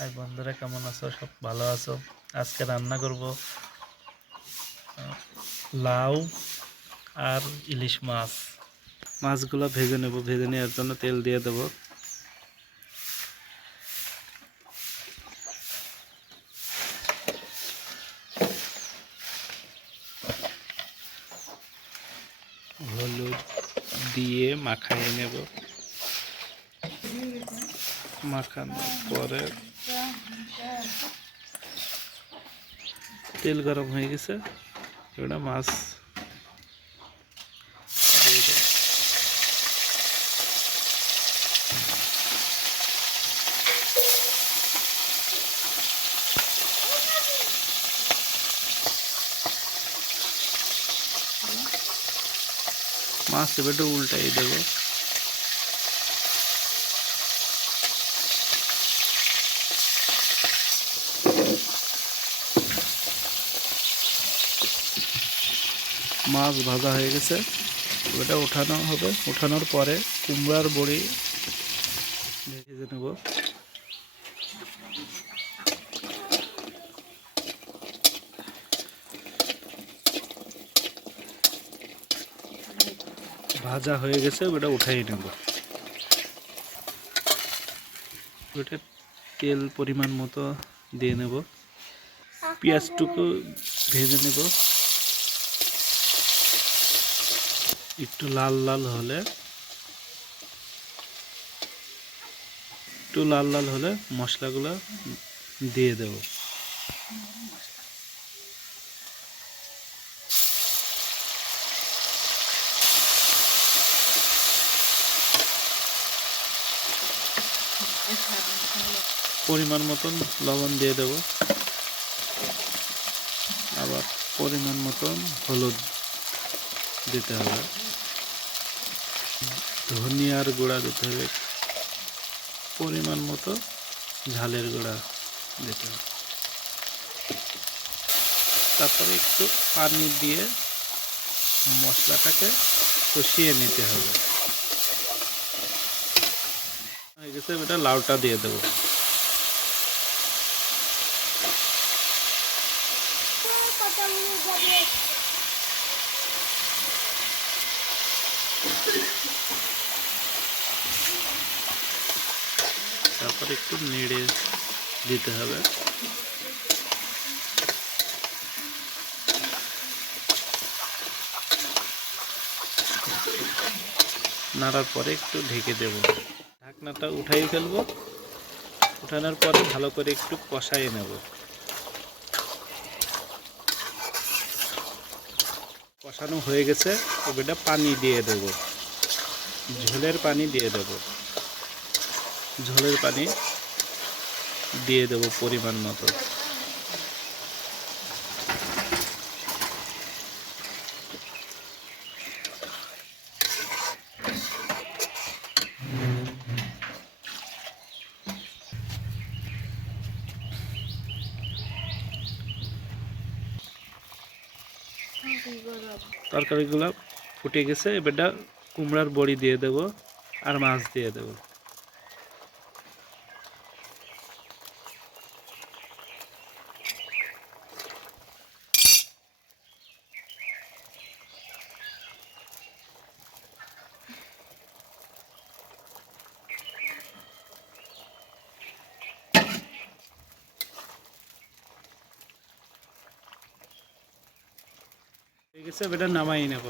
High বন্ধুরা, কেমন আছো? সব ভালো আছো? আজকে রান্না করব লাউ আর ইলিশ মাছ। মাছগুলো ভেজে নেব। ভেজে নেওয়ার জন্য তেল দিয়ে দেব। হলুদ দিয়ে মাখাইয়ে নেব। মাখানোর পরে তেল গরম হয়ে গেছে, এটা মাছ দিয়ে দেব। মাছ এবারে উল্টাই দেব। মাছ ভাজা হয়ে গেছে, ওটা উঠানো হবে। উঠানোর পরে কুমড়ার বড়ি ভেজে নেব। ভাজা হয়ে গেছে, ওটা উঠাই নেব। ওটা তেল পরিমাণ মতো দিয়ে নেব। পেঁয়াজটুকু ভেজে নেব। একটু লাল লাল হলে মশলাগুলো দিয়ে দেব। পরিমাণ মতন লবণ দিয়ে দেব। আবার পরিমাণ মতন হলুদ দিতে হবে। ধনিয়ার গুঁড়া দিতে হবে। পরিমাণ মতো ঝালের গুঁড়া দিতে হবে। তারপরে একটু পানি দিয়ে মশলাটাকে কষিয়ে নিতে হবে। হয়ে গেছে, এটা লাউটা দিয়ে দেবো। তারপর একটু নেড়ে দিতে হবে। নাড়ার পরে একটু ঢেকে দেব। ঢাকনাটা উঠাই ফেলবো। উঠানোর পরে ভালো করে একটু কষাইয়ে নেব। কষানো হয়ে গেছে, এবারে পানি দিয়ে দেব। ঝোলের পানি দিয়ে দেব। ঝোলের পানি দিয়ে দেব পরিমাণ মতো। তরকারিগুলো ফুটে গেছে, এবারটা কুমড়ার বড়ি দিয়ে দেব আর মাছ দিয়ে দেব। ঠিক আছে, এটা নামাই নেব।